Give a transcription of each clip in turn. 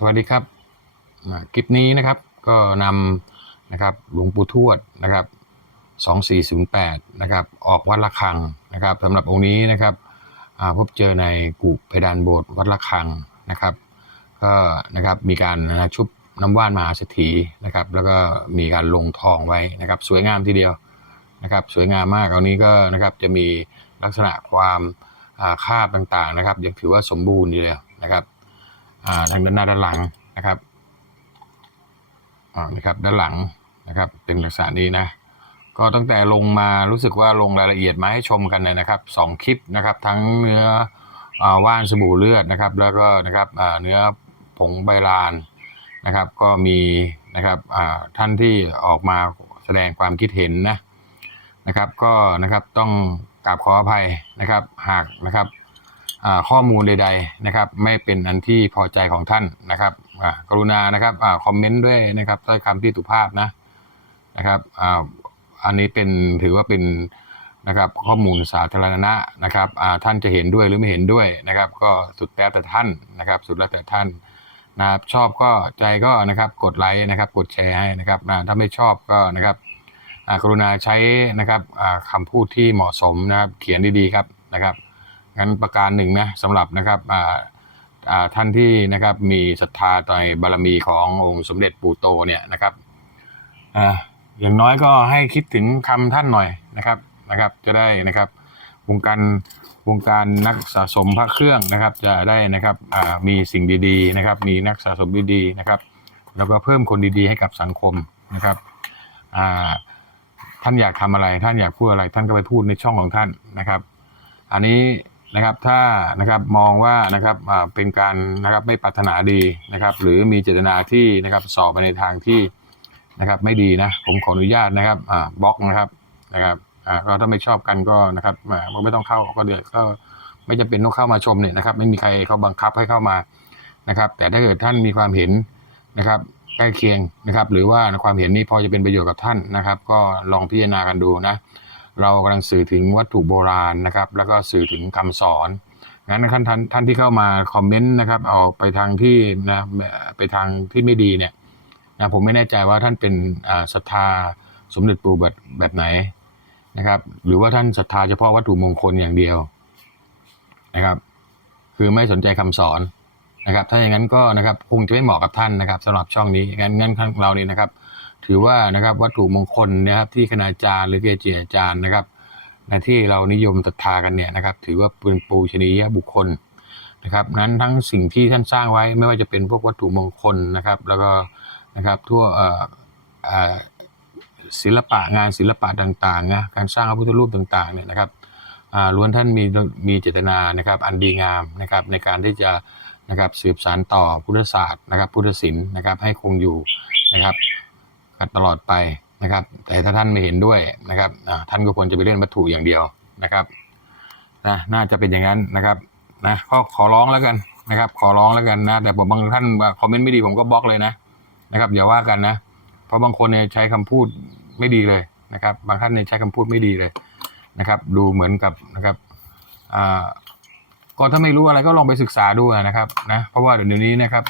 สวัสดีครับคลิปนี้นะครับก็นำนะครับหลวงปู่ทวดนะครับ 2408 นะครับ ออกวัดละคังนะครับสำหรับองค์นี้นะครับพบเจอในกุเพดานโบสถ์วัดละคังนะครับ ก็นะครับมีการนะชุบน้ำว่านมหาเศรษฐีนะครับ แล้วก็มีการลงทองไว้นะครับ สวยงามทีเดียวนะครับ สวยงามมากเอานี้ก็นะครับจะมีลักษณะความอ่าคาบต่างๆนะครับยังถือว่าสมบูรณ์ทีเดียนะครับ ทางด้านหน้าด้านหลังนะครับอ่านะครับด้านหลังนะครับเป็นลักษณะนี้นะก็ตั้งแต่ลงมารู้สึกว่าลงรายละเอียดมาให้ชมกันเลยนะครับสองคลิปนะครับ ทั้งเนื้ออว่านสบู่เลือดนะครับ แล้วก็นะครับเนื้อผงใบลานนะครับ ก็มีนะครับท่านที่ออกมาแสดงความคิดเห็นนะนะครับ ก็นะครับต้องกราบขออภัยนะครับ หากนะครับ ข้อมูลใดๆนะครับ ไม่เป็นอันที่พอใจของท่านนะครับกรุณานะครับอคอมเมนต์ด้วยนะครับถ้อยคำที่สุภาพนะนะครับออันนี้เป็นถือว่าเป็นนะครับข้อมูลสาธารณะนะครับท่านจะเห็นด้วยหรือไม่เห็นด้วยนะครับ ก็สุดแล้วแต่ท่านนะครับ สุดแล้วแต่ท่านนะครับชอบก็ใจก็นะครับกดไลค์นะครับ กดแชร์ให้นะครับถ้าไม่ชอบก็นะครับกรุณาใช้นะครับอ่าคำพูดที่เหมาะสมนะครับ เขียนดีๆครับนะครับ งั้นประการหนึ่งนะสำหรับนะครับท่านที่นะครับมีศรัทธาต่อบารมีขององค์สมเด็จปู่โตเนี่ยนะครับออย่างน้อยก็ให้คิดถึงคำท่านหน่อยนะครับนะครับ จะได้นะครับวงการวงการนักสะสมพระเครื่องนะครับ จะได้นะครับมีสิ่งดีๆนะครับ มีนักสะสมดีๆนะครับ แล้วก็เพิ่มคนดีๆให้กับสังคมนะครับท่านอยากทำอะไร ท่านอยากพูดอะไร ท่านก็ไปพูดในช่องของท่านนะครับ อันนี้ นะครับถ้านะครับมองว่านะครับเป็นการนะครับไม่ปรารถนาดีนะครับ หรือมีเจตนาที่นะครับสอบไปในทางที่นะครับไม่ดีนะผมขออนุญาตนะครับบล็อกนะครับนะครับอ่าถ้าไม่ชอบกันก็นะครับไม่ต้องเข้าก็เดือดก็ไม่จำเป็นต้องเข้ามาชมเนี่ยนะครับ ไม่มีใครเขาบังคับให้เข้ามานะครับ แต่ถ้าเกิดท่านมีความเห็นนะครับใกล้เคียงนะครับ หรือว่าความเห็นนี้พอจะเป็นประโยชน์กับท่านนะครับ ก็ลองพิจารณากันดูนะ เรากำลังสื่อถึงวัตถุโบราณนะครับ แล้วก็สื่อถึงคำสอนงั้นท่านท่านท่านที่เข้ามาคอมเมนต์นะครับเอาไปทางที่นะไปทางที่ไม่ดีเนี่ยนะผมไม่แน่ใจว่าท่านเป็นอ่าศรัทธาสมเด็จปู่แบบแบบไหนนะครับ หรือว่าท่านศรัทธาเฉพาะวัตถุมงคลอย่างเดียวนะครับ คือไม่สนใจคำสอนนะครับ ถ้าอย่างนั้นก็นะครับคงจะไม่เหมาะกับท่านนะครับสำหรับช่องนี้งั้นงั้นเรานี่นะครับ ถือว่านะครับวัตถุมงคลนะครับที่คณาจารย์หรือเกจิอาจารย์นะครับในที่เรานิยมศรัทธากันเนี่ยนะครับ ถือว่าเป็นปูชนียบุคคลนะครับ นั้นทั้งสิ่งที่ท่านสร้างไว้ไม่ว่าจะเป็นพวกวัตถุมงคลนะครับ แล้วก็นะครับทั่วเออเออศิลปะงานศิลปะต่างๆนะการสร้างพระพุทธรูปต่างๆเนี่ยนะครับล้วนท่านมีมีเจตนานะครับอันดีงามนะครับในการที่จะนะครับสืบสานต่อพุทธศาสตร์นะครับพุทธศิลป์นะครับให้คงอยู่นะครับ ตลอดไปนะครับ แต่ถ้าท่านไม่เห็นด้วยนะครับท่านก็ควรจะไปเล่นวัตถุอย่างเดียวนะครับนะน่าจะเป็นอย่างนั้นนะครับนะก็ขอร้องแล้วกันนะครับ ขอร้องแล้วกันนะ แต่ผมบางท่านคอมเมนต์ไม่ดีผมก็บล็อกเลยนะนะครับอย่าว่ากันนะ เพราะบางคนเนี่ยใช้คำพูดไม่ดีเลยนะครับ บางท่านเนี่ยใช้คำพูดไม่ดีเลยนะครับ ดูเหมือนกับนะครับอ่าก็ถ้าไม่รู้อะไรก็ลองไปศึกษาดูนะครับนะเพราะว่าเดี๋ยวนี้นะครับ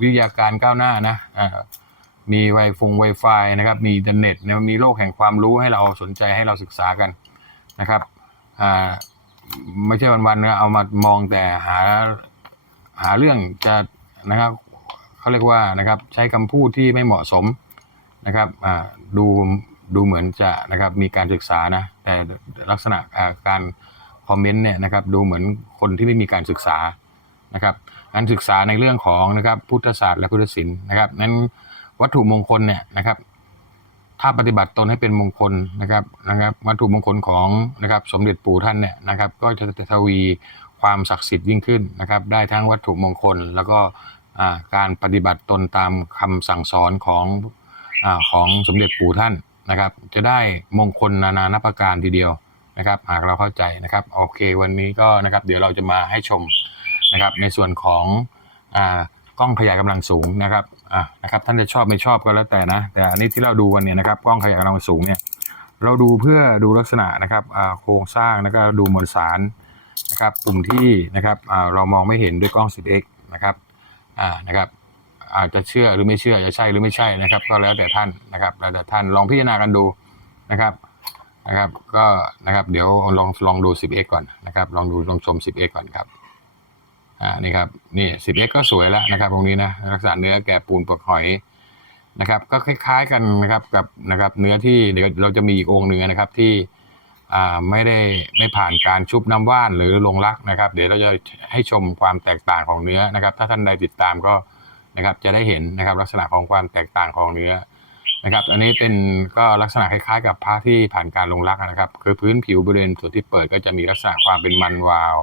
วิทยาการก้าวหน้านะอ่า มีไวฟงไวไฟนะครับ มีอินเทอร์เน็ตนะมีโลกแห่งความรู้ให้เราสนใจให้เราศึกษากันนะครับอ่าไม่ใช่วันๆนะเอามามองแต่หาหาเรื่องจะนะครับเขาเรียกว่านะครับใช้คำพูดที่ไม่เหมาะสมนะครับอ่าดูดูเหมือนจะนะครับมีการศึกษานะแต่ลักษณะการคอมเมนต์เนี่ยนะครับดูเหมือนคนที่ไม่มีการศึกษานะครับการศึกษาในเรื่องของนะครับพุทธศาสตร์และพุทธศิลป์นะครับนั้น วัตถุมงคลเนี่ยนะครับ ถ้าปฏิบัติตนให้เป็นมงคลนะครับนะครับ วัตถุมงคลของนะครับ สมเด็จปู่ท่านเนี่ยนะครับ ก็จะทวีความศักดิ์สิทธิ์ยิ่งขึ้นนะครับ ได้ทั้งวัตถุมงคลแล้วก็อ่าการปฏิบัติตนตามคำสั่งสอนของอาของสมเด็จปู่ท่านนะครับ จะได้มงคลนานานับประการทีเดียวนะครับหากเราเข้าใจนะครับโอเควันนี้ก็นะครับ เดี๋ยวเราจะมาให้ชมนะครับในส่วนของอ่า กล้องขยายกำลังสูงนะครับอะนะครับท่านจะชอบไม่ชอบก็แล้วแต่นะ แต่อันนี้ที่เราดูกันเนี่ยนะครับกล้องขยายกำลังสูงเนี่ยเราดูเพื่อดูลักษณะนะครับอ่าโครงสร้างแล้วก็ดูมวลสารนะครับปุ่มที่นะครับอ่าเรามองไม่เห็นด้วยกล้อง 10x นะครับอ่านะครับอาจจะเชื่อหรือไม่เชื่อจะใช่หรือไม่ใช่นะครับ ก็แล้วแต่ท่านนะครับแล้วแต่ท่านลองพิจารณากันดูนะครับนะครับ ก็นะครับเดี๋ยวลองลองดู 10x ก่อนนะครับ ลองดูลองชม 10x ก่อนครับ อ่านี่ครับนี่ 10x ก็สวยแล้วนะครับตรงนี้นะลักษณะเนื้อแกะปูนเปลือกหอยนะครับ ก็คล้าย ๆกันนะครับกับนะครับเนื้อที่เดี๋ยวเราจะมีอีกองค์เนื้อนะครับที่อ่าไม่ได้ไม่ผ่านการชุบน้ำว่านหรือลงรักนะครับ เดี๋ยวเราจะให้ชมความแตกต่างของเนื้อนะครับ ถ้าท่านใดติดตามก็นะครับจะได้เห็นนะครับลักษณะของความแตกต่างของเนื้อนะครับ อันนี้เป็นก็ลักษณะคล้ายๆ กับผ้าที่ผ่านการลงรักนะครับ คือพื้นผิวบริเวณส่วนที่เปิดก็จะมีลักษณะความเป็นมันวาว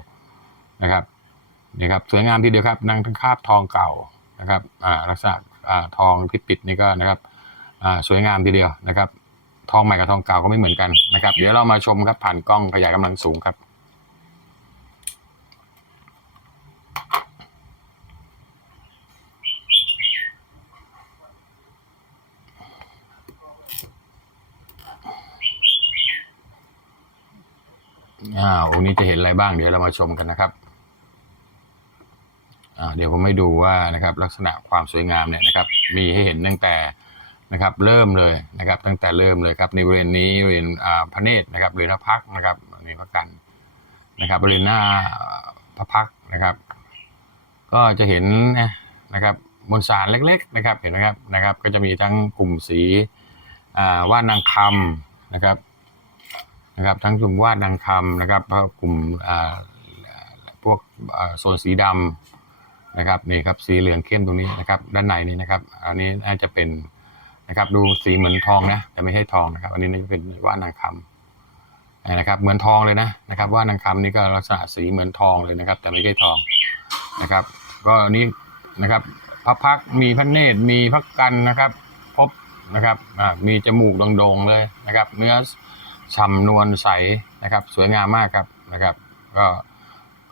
นะครับ นี่ครับสวยงามทีเดียวครับนั่งทั้งคาบทองเก่านะครับอ่าลักษณะอ่าทองที่ปิดนี่ก็นะครับอ่าสวยงามทีเดียวนะครับ ทองใหม่กับทองเก่าก็ไม่เหมือนกันนะครับ เดี๋ยวเรามาชมครับผ่านกล้องขยายกำลังสูงครับอ่าองค์นี้จะเห็นอะไรบ้างเดี๋ยวเรามาชมกันนะครับ เดี๋ยวผมให้ดูว่านะครับลักษณะความสวยงามเนี่ยนะครับมีให้เห็นตั้งแต่นะครับเริ่มเลยนะครับตั้งแต่เริ่มเลยครับในบริเวณนี้บริเวณอ่าพระเนตรนะครับบริเวณพระพักนะครับนี่พระกันนะครับบริเวณหน้าพระพักนะครับ ก็จะเห็นนะครับมวลสารเล็กๆนะครับเห็นไหมครับนะครับ ก็จะมีทั้งกลุ่มสีอ่าว่านนางคำนะครับนะครับ ทั้งกลุ่มว่านนางคำนะครับแล้วกกลุ่มอ่าพวกโซนสีดำ นะครับนี่ครับสีเหลืองเข้มตรงนี้นะครับ ด้านในนี่นะครับ อันนี้น่าจะเป็นนะครับ ดูสีเหมือนทองนะแต่ไม่ใช่ทองนะครับ อันนี้น่าจะเป็นว่านางคำนะครับ เหมือนทองเลยนะนะครับ ว่านางคำนี่ก็ลักษณะสีเหมือนทองเลยนะครับ แต่ไม่ใช่ทองนะครับ ก็อันนี้นะครับพระพักมีพระเนตรมีพระกันนะครับ พบนะครับอ่ามีจมูกโด่งๆเลยนะครับ เนื้อฉ่ำนวลใสนะครับ สวยงามมากครับนะครับ ก็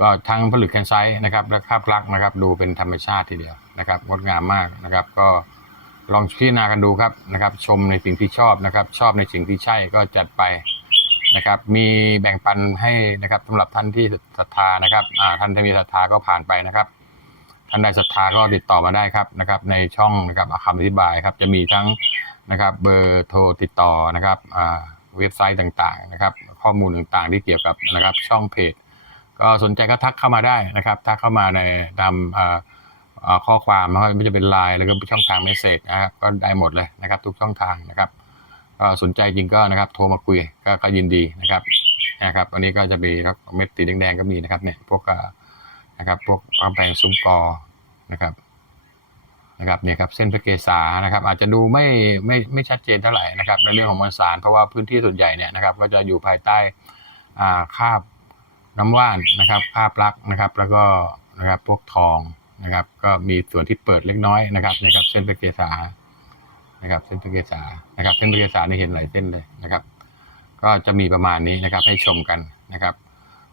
ก็ทั้งผลึกแคนไซต์นะครับและคาบลักษณ์นะครับดูเป็นธรรมชาติทีเดียวนะครับงดงามมากนะครับ ก็ลองพิจารณากันดูครับนะครับ ชมในสิ่งที่ชอบนะครับ ชอบในสิ่งที่ใช่ก็จัดไปนะครับ มีแบ่งปันให้นะครับสำหรับท่านที่ศรัทธานะครับอ่าท่านที่มีศรัทธาก็ผ่านไปนะครับ ท่านใดศรัทธาก็ติดต่อมาได้ครับนะครับ ในช่องนะครับคำอธิบายครับจะมีทั้งนะครับเบอร์โทรติดต่อนะครับอ่าเว็บไซต์ต่างๆนะครับ ข้อมูลต่างๆที่เกี่ยวกับนะครับช่องเพจ ก็สนใจก็ทักเข้ามาได้นะครับ ทักเข้ามาในตามข้อความไม่ว่าไม่จะเป็นไลน์แล้วก็ช่องทางเมสเซจนะครับก็ได้หมดเลยนะครับ ทุกช่องทางนะครับก็สนใจจริงก็นะครับ โทรมาคุยก็ก็ยินดีนะครับนะครับอันนี้ก็จะมีเม็ดสีแดงๆก็มีนะครับเนี่ยพวกนะครับพวกกำแพงซุ้มกอนะครับนะครับเนี่ยครับเส้นพระเกศานะครับอาจจะดูไม่ไม่ไม่ชัดเจนเท่าไหร่นะครับในเรื่องของมวลสารเพราะว่าพื้นที่ส่วนใหญ่เนี่ยนะครับก็จะอยู่ภายใต้อ่าคาบ น้ำว่านนะครับคาบลักนะครับ แล้วก็นะครับพวกทองนะครับ ก็มีส่วนที่เปิดเล็กน้อยนะครับนะครับ เส้นพรเกศานะครับเส้นพรเกศานะครับ เส้นพรเกศานี่เห็นหลายเส้นเลยนะครับ ก็จะมีประมาณนี้นะครับ ให้ชมกันนะครับ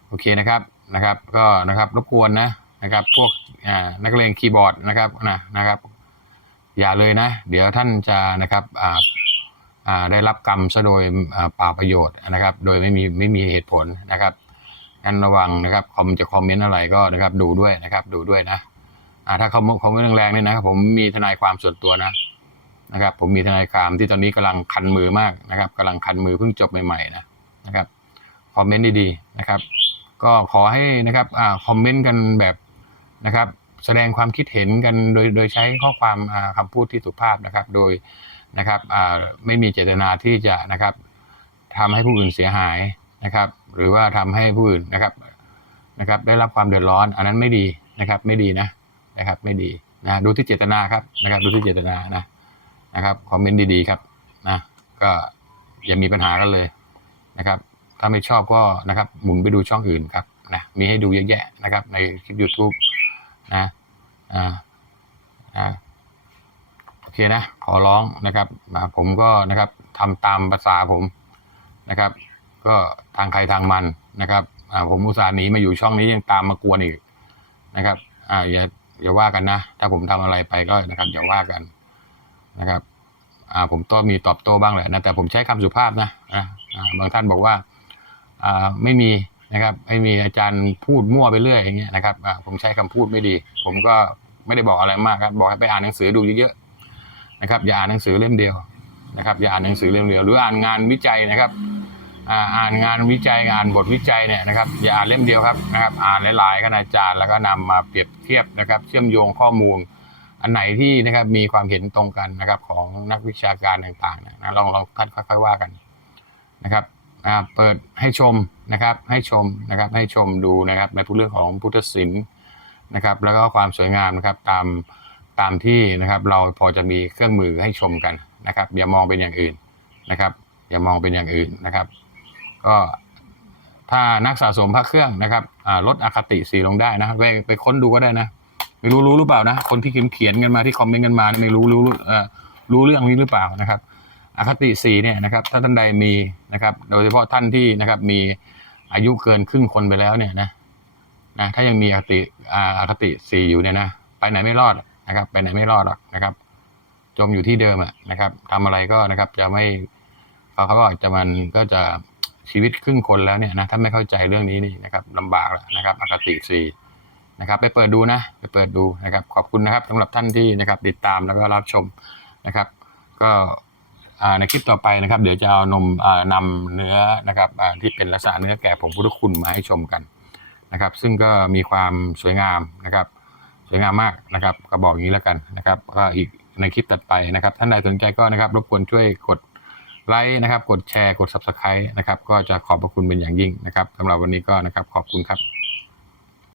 โอเคนะครับนะครับ ก็นะครับรบกวนนะนะครับ พวกอ่านักเลงคีย์บอร์ดนะครับนะนะครับ อย่าเลยนะ เดี๋ยวท่านจะนะครับอ่าอ่าได้รับกรรมซะโดยอ่าเปล่าประโยชน์นะครับ โดยไม่มีไม่มีเหตุผลนะครับ งั้นระวังนะครับคอมจะคอมเมนต์อะไรก็นะครับดูด้วยนะครับ ดูด้วยนะอ่าถ้าเขาคอมเมนต์แรงๆเนี่ยนะครับผมมีทนายความส่วนตัวนะนะครับ ผมมีทนายความที่ตอนนี้กำลังคันมือมากนะครับกำลังคันมือเพิ่งจบใหม่ๆนะนะครับคอมเมนต์ดีๆนะครับ ก็ขอให้นะครับอ่าคอมเมนต์กันแบบนะครับ แสดงความคิดเห็นกันโดยโดยใช้ข้อความอ่าคำพูดที่สุภาพนะครับ โดยนะครับอ่าไม่มีเจตนาที่จะนะครับทำให้ผู้อื่นเสียหายนะครับ หรือว่าทำให้ผู้อื่นนะครับนะครับ ได้รับความเดือดร้อน อันนั้นไม่ดีนะครับ ไม่ดีนะนะครับ ไม่ดีนะดูที่เจตนาครับนะครับ ดูที่เจตนานะนะครับคอมเมนต์ดีๆครับนะก็อย่ามีปัญหากันเลยนะครับ ถ้าไม่ชอบก็นะครับหมุนไปดูช่องอื่นครับนะมีให้ดูเยอะแยะนะครับ ในคลิป YouTube นะอ่าอ่าโอเคนะ ขอร้องนะครับผมก็นะครับทำตามภาษาผมนะครับ ก็ทางใครทางมันนะครับผมอุตส่าห์หนีมาอยู่ช่องนี้ยังตามมากวนอีกนะครับออย่าอย่าว่ากันนะ ถ้าผมทำอะไรไปก็นะครับอย่าว่ากันนะครับผมต้องมีตอบโต้บ้างแหละนะแต่ผมใช้คำสุภาพนะบางท่านบอกว่าไม่มีนะครับไม่มีอาจารย์พูดมั่วไปเรื่อยอย่างเงี้ยนะครับผมใช้คำพูดไม่ดี ผมก็ไม่ได้บอกอะไรมากครับบอกให้ไปอ่านหนังสือดูเยอะๆนะครับ อย่าอ่านหนังสือเล่มเดียวนะครับ อย่าอ่านหนังสือเล่มเดียว หรืออ่านงานวิจัยนะครับ อ่านงานวิจัยอ่านบทวิจัยเนี่ยนะครับอย่าอ่านเล่มเดียวครับนะครับ อ่านหลายๆคณาจารย์แล้วก็นำมาเปรียบเทียบนะครับ เชื่อมโยงข้อมูล อันไหนที่นะครับมีความเห็นตรงกันนะครับของนักวิชาการต่างๆนะลองลองท่านค่อยๆว่ากันนะครับเปิดให้ชมนะครับให้ชมนะครับให้ชมดูนะครับในเรื่องของพุทธศิลป์นะครับ แล้วก็ความสวยงามนะครับตามตามที่นะครับเราพอจะมีเครื่องมือให้ชมกันนะครับ อย่ามองเป็นอย่างอื่นนะครับ อย่ามองเป็นอย่างอื่นนะครับ ก็ถ้านักสะสมพระเครื่องนะครับลดอคติสีลงได้นะไปไปค้นดูก็ได้นะ ไม่รู้รู้หรือเปล่านะ คนที่เขียนเขียนกันมาที่คอมเมนต์กันมาไม่รู้รู้รู้เรื่องนี้หรือเปล่านะครับอคติสีเนี่ยนะครับถ้าท่านใดมีนะครับ โดยเฉพาะท่านที่นะครับมีอายุเกินครึ่งคนไปแล้วเนี่ยนะนะถ้ายังมีอคติอคติสีอยู่เนี่ยนะไปไหนไม่รอดนะครับ ไปไหนไม่รอดหรอกนะครับ จมอยู่ที่เดิมอะนะครับทำอะไรก็นะครับจะไม่เขาเขาก็จะมันก็จะ ชีวิตครึ่งคนแล้วเนี่ยนะถ้าไม่เข้าใจเรื่องนี้นี่นะครับลำบากแล้วนะครับอคติสีนะครับไปเปิดดูนะไปเปิดดูนะครับขอบคุณนะครับสำหรับท่านที่นะครับติดตามแล้วก็รับชมนะครับ ก็ในคลิปต่อไปนะครับ เดี๋ยวจะเอานมอ่านำเนื้อนะครับที่เป็นลักษณะเนื้อแก่ผงพุทธคุณมาให้ชมกันนะครับ ซึ่งก็มีความสวยงามนะครับ สวยงามมากนะครับก็บอกอย่างนี้แล้วกันนะครับก็อีกในคลิปตัดไปนะครับ ท่านใดสนใจก็นะครับรบกวนช่วยกด ไลค์นะครับ กดแชร์ กด subscribe นะครับ ก็จะขอบพระคุณเป็นอย่างยิ่งนะครับสำหรับวันนี้ก็นะครับขอบคุณครับ